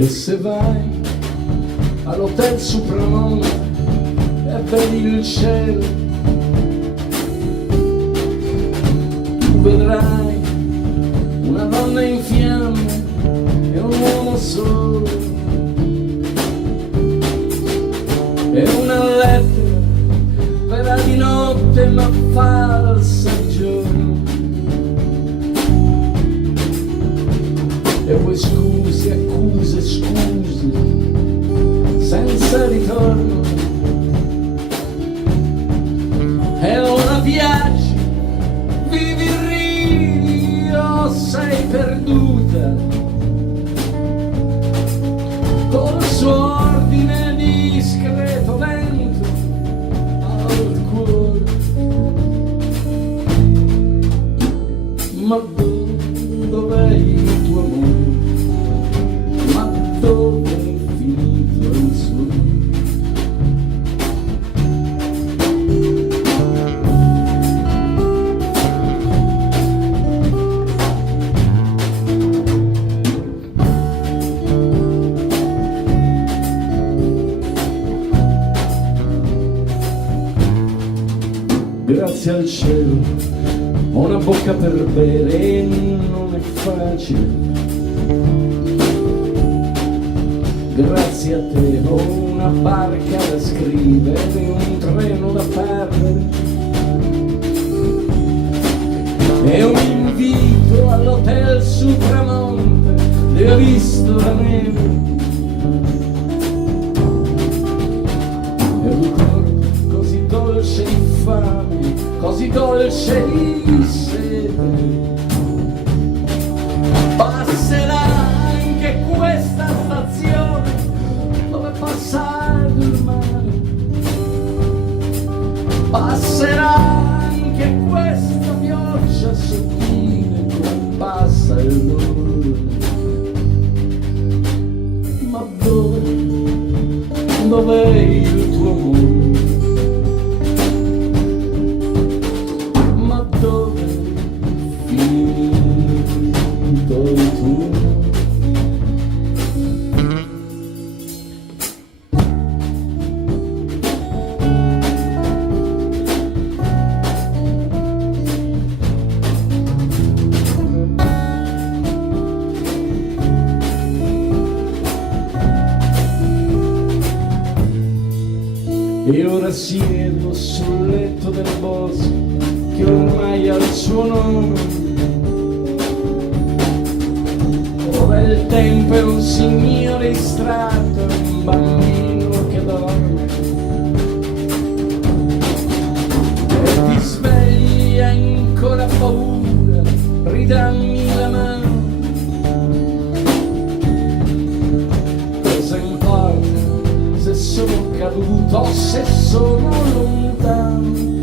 E se vai all'hotel Supramonte e vedi il cielo, tu vedrai una donna in fiamme e un uomo solo, e una lettera vera di notte ma falsa di giorno. E poi scusi, accuse, scusi, senza ritorno. E ora viaggi, vivi, ridi, o sei perduta, col suo ordine discreto vento al cuore. Ma dov'è il tuo amore? Ma dove è finito il suo? Grazie al cielo ho una bocca per bere e non è facile. Grazie a te ho una barca da scrivere e un treno da perdere e un invito all'hotel Supramonte dove ho visto la neve e un ricordo così dolce e infame, così dolce di sete. Passerà anche questa stazione dove passa il mare, passerà anche questa pioggia sottile come passa il dolore. Ma dov'è il tuo amore? Dove è finito il tuo? E ora siedo sul letto del bosco che ormai ha il suo nome. Ora il tempo è un signore distratto, un bambino che dorme. E ti svegli e ancora paura, ridammi la mano. Cosa importa se sono caduto o se sono lontano?